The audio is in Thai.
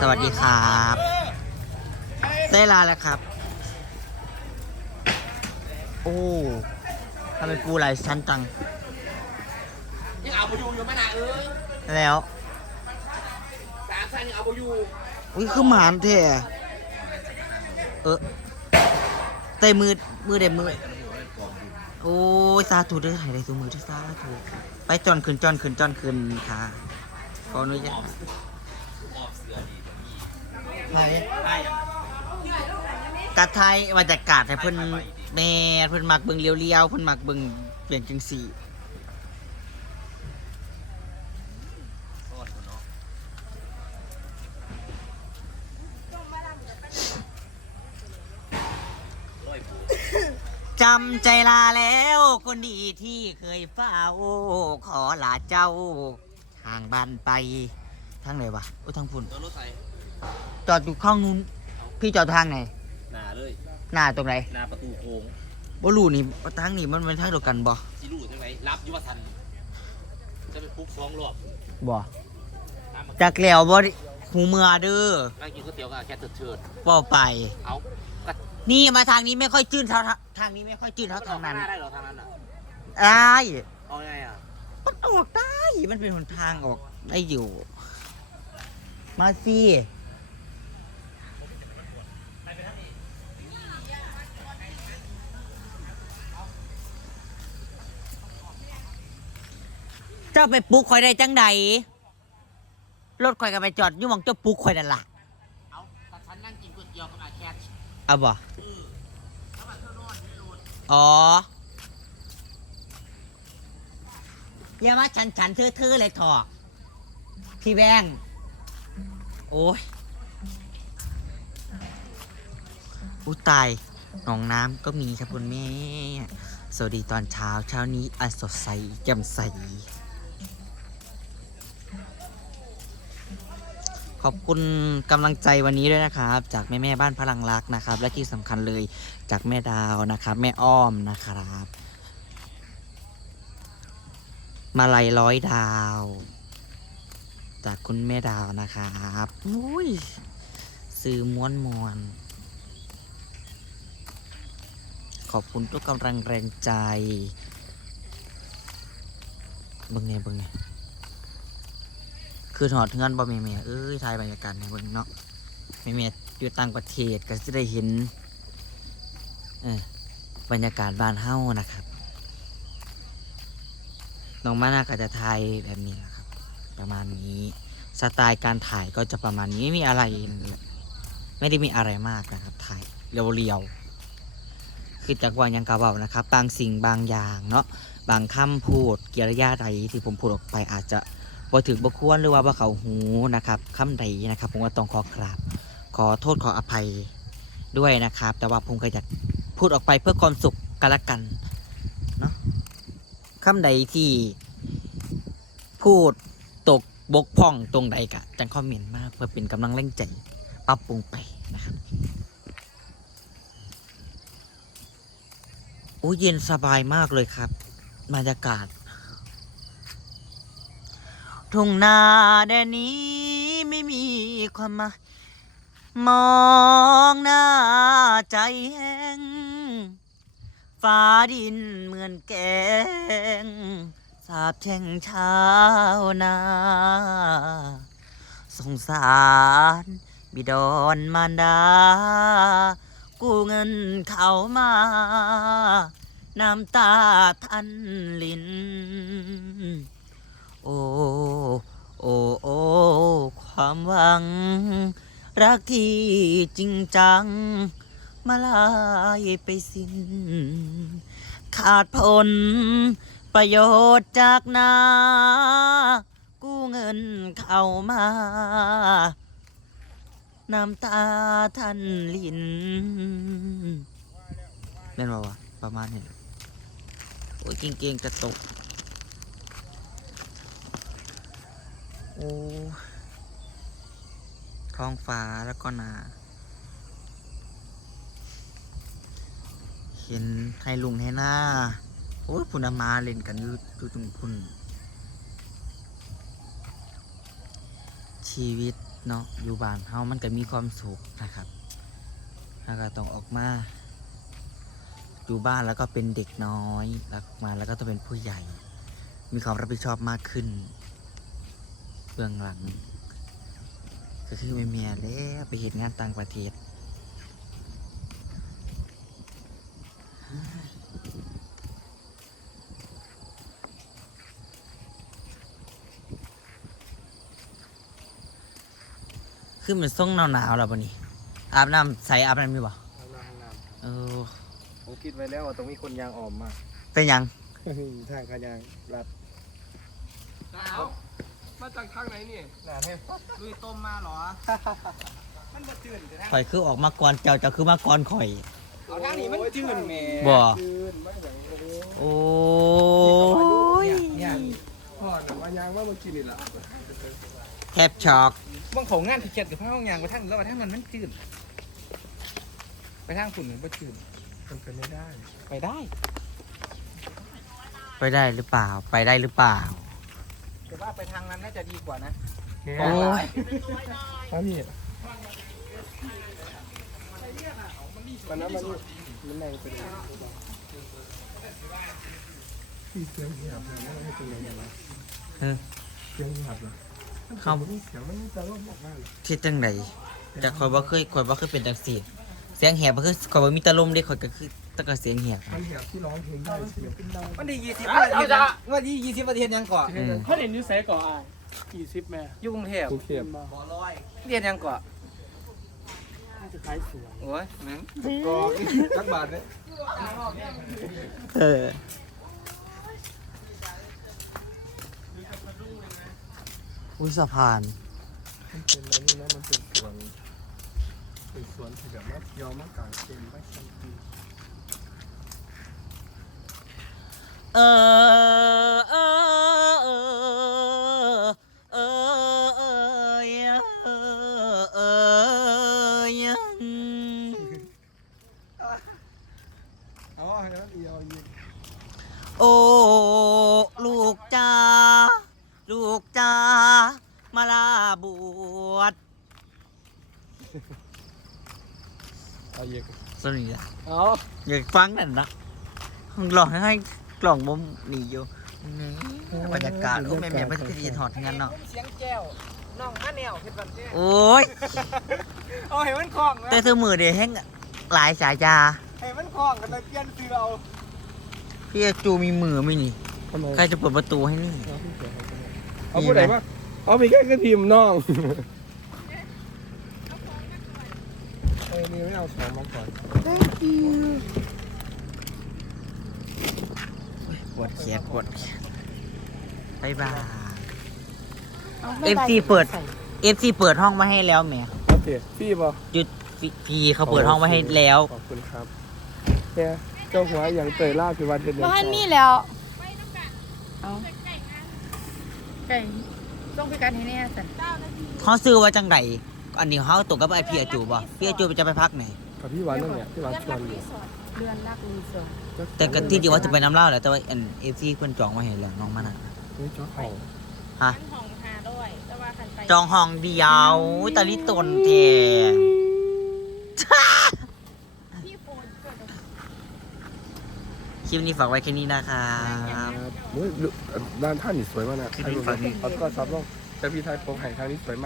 สวัสดีครับ ได้ลาแล้วครับ โอ้ทำไมปูหลายชั้นจังยังเอาไปอยู่อยู่ไหมนะเออแล้วสามชั้นยังเอาไปอยู่อุ้ยคือหมานแท้เออเตะมือมือเด็มือ โอ้ยสาธุเด้อให้ได้ตัวมือที่สาธุไปจอนขึ้นจอนขึ้นจอนขึ้นค่ะขออนุญาต ไทยกะไทยบรรยากาศให้เพิ่นแม่เพิ่นมักเบิ่งเลี้ยวๆเพิ่นมักเบิ่งเปลี่ยนจังสี่จำใจลาแล้วคนดีที่เคยเฝ้าขอลาเจ้าทางบ้านไปทางไหนวะโอ้ทางพุ่นรถไฟ จอดอยู่ข้างนู้นพี่จอดทางไหน หนาเลยหน้าตรงไหนหนาประตูโค้งบ่รู้นี่ทางนี้มันเป็นทางเดียวกันบ่ซีรูใช่ไหมรับยุวทันจะไปปลุกสองรอบบ่ตามมาจากแล้วบ่ได้หูเมือเด้อนั่งกินก๋วยเตี๋ยวกับแค่เถิดเถิดบ่ไป เอาก็นี่มาทางนี้ไม่ค่อยจื้นเท่าทางทางนี้ไม่ค่อยจื้นเท่าทางนั้นหน้าได้เหรอทางนั้นอะได้เอาไงอะมันออกได้มันเป็นหนทางออกได้อยู่ มาสิ เจ้าไปปลุกข่อยได้จังใดรถข่อยก็ไปจอดอยู่หมองเจ้าปลุกข่อยนั่นล่ะเอาแต่ฉันนั่งกินก๋วยเตี๋ยวกับอาแคทเอาบ่อ๋ออย่ามาฉันฉันเธอเธอเลยถอกพี่แบงค์โอ้ยอู้ตายหนองน้ำก็มีครับคุณแม่ สวัสดีตอนเช้าเช้านี้อันสดใสแจ่มใส อบคุณกำลังใจวันนี้ด้วยนะครับ จากแม่แม่บ้านพลังรักนะครับ และที่สำคัญเลยจากแม่ดาวนะครับ แม่อ้อมนะครับ มาลัยร้อยดาว จากคุณแม่ดาวนะครับอุ้ยสื่อม้วนมวนขอบคุณทุกกำลังแรงใจบิ่งไงบิ่งไง คือถอดเงินบ่แม่แม่ๆเอ้ยถ่ายบรรยากาศในเบิ่งเนาะแม่แม่ๆอยู่ต่างประเทศก็จะได้เห็นบรรยากาศบ้านเฮ้านะครับน้องมานาก็จะถ่ายแบบนี้นะครับ ประมาณนี้สไตล์การถ่ายก็จะประมาณนี้ไม่มีอะไร ไม่ได้มีอะไรมากนะครับ ถ่ายเรียวๆคือจากว่ายังกะเบานะครับ บางสิ่งบางอย่างเนาะบางคำพูดกิริยาใดที่ผมพูดออกไปอาจจะ บ่ถึงบ่ควรหรือว่าบ่เขาหูนะครับคำใดนะครับ ผมก็ต้องขอกราบ ขอโทษขออภัยด้วยนะครับ แต่ว่าผมก็อยากพูดออกไปเพื่อความสุขกันละกันเนาะคำใดที่พูดตกบกพร่องตรงใดกะจังคอมเมนต์มากเพื่อเป็นกำลังแรงใจปรับปรุงไปนะครับโอ้เย็นสบายมากเลยครับบรรยากาศ ทุ่งนาแดนนี้ไม่มีความหมายมองหน้าใจแห้งฟ้าดินเหมือนแกง สาบแช่งชาวนาสงสารบิดอนมารดา กู้เงินเขามา น้ำตาทันลิน โอ้โอ้โอ้ความหวัง รักที่จริงจัง มาลายไปสิ้น ขาดผล ประโยชน์จากนา กู้เงินเข้ามา น้ำตาทันลินเล่นมาวะประมาณนี้โอ้ยเก่งๆจะตก โอ้ท้องฟ้าแล้วก็นาเห็นให้ลุงให้หน้า โอ้ยพุนามาเล่นกันอยู่อยู่ตรงพุ่นชีชีวิตเนาะอยู่บ้านเฮามันก็มีความสุขนะครับแล้วก็ต้องออกมาอยู่บ้านแล้วก็เป็นเด็กน้อยแล้วมาแล้วก็ต้องเป็นผู้ใหญ่ มีความรับผิดชอบมากขึ้น เบื้องหลัง ก็คือไม่เมียแล้วไปเห็นงานต่างประเทศคือมันส่งหนาวๆแล้วปะนี่อาบน้ำใส่อาบน้ำมีบ่ข้างหน้าข้างหน้าเออผมคิดไว้แล้วว่าต้องมีคนยางออมมา เป็นหยัง ทางขยางรัด มาจากทางไหนนี่หนาแท้ลุยต้มมาเหรอ มันบ่จืดแต่ข่อยคือออกมาก่อนเจ้าเจ้าคือมาก่อนข่อย เอาทางนี้มันจืดแหม่บ่คืนไม่อย่างโอ้โอ้ยเนี่ยพ่อหนูมายางว่าเมื่อกี้นี่แหละแทบช็อกบางของงานที่เกียดกับพระห้องยางไปทางแล้วไปทางมันมันจืดไปทางฝุ่นมันบ่จืดมันเป็นไม่ได้ ไปได้ ไปได้หรือเปล่า ไปได้หรือเปล่า แต่ว่าไปทางนั้นน่าจะดีกว่านะโอ้ยครับพี่มันนั้นมันนี่มันแรงไปเลยพี่เสียงเหียบนะไม่เป็นไรนะเออเสียงเหียบนะครับมันเสียงมันจะร่มออกมาเลยคิดจังไดแต่ข่อยบ่เคยข่อยบ่เคยเป็นจังซี่เสียงแหบบ่คือข่อยบ่มีตะลมเด้ข่อยก็คือแตะก็เสียงแหบมันเหียบที่ร้องเพลงได้เสียงเป็นดาวมันได้ยี่สิบวันที่ว่ายี่ยี่สิบวันที่เห็นยังก่อนอืมเขาเรียนอยูไสก่ออายกี่สิบแม่อยู่กรุงเทพกรุงเทพบ่เรียนยังก่อนน่าจะขายสวยโอ้ยนังก็จักบาทเนี่ยเอออุ้ยสะพานมันเป็นอันนี้นะมันเป็นสวนเป็นสวนที่แบบว่าเที่ยวมากลางเต็นท์ไม่ใช่ที่ เออเออเออเออเออเออเอาให้มันเอียวยิงโอ้ลูกจ้าลูกจ้ามาลาบวชเอาเยอะสนิทอะเอาอยากฟังนั่นนะลองให้ กล่องมุมนี่อยู่นี่บรรยากาศโอ้แม่แม่ไม่ได้ยินหอดงั้นเนาะเสียงแก้วน้องมาแนวเฮ็ดแบบนี้โอ้ยเอาให้มันคล้องนะแต่เธอมือเดียวแห้งหลายสายยาให้มันคล้องกันเลยเปลี่ยนเสื้อเอาพี่จูมีมือไหม่นี่ทำไมใครจะเปิดประตูให้นี่เอาผู้ใดวะเอามีแค่กระทีมน้องเอ้ยนี่ไม่เอาของมาก่อน ปวดแขนปวดแขนบายบายเอฟซีเปิดเอฟซีเปิดห้องมาให้แล้วแหมเอาเตี๋ยพี่ป่ะจุดพีเขาเปิดห้องมาให้แล้วขอบคุณครับเนี่ยเจ้าหัวอย่างเตยล่าพิวัตรเด็ดเด็ดบ้านมีแล้วเอาไก่ต้องไปกันให้แน่สันเขาซื้อไว่าจังไดอันนี้เขาตกกับไอพีอาจูบ่พี่อาจูจะไปพักไหนกับพี่หวานนั่นเนี่ยพี่หวานชวนอยู่ เดือนรักรีสอร์ทแต่ก็ที่จริงว่าจะไปน้ำเล่าแหละแต่ว่าเอฟซีเพิ่นจองมาให้แล้วน้องมานะเฮ้ยเจ้าของฮะ ห้องหาด้วยแต่ว่าคันไปจองห้องเดียวอุ๊ยตาลิตนแท้พี่โฟนเกิดคลิปนี้ฝากไว้แค่นี้นะครับเฮ้ยดูด้านท่านนี่สวยมากนะขึ้นไปฝั่งนี้เอาก็ซับลงแต่พี่ไทยโปรงไห่ทางนี้สวยมาก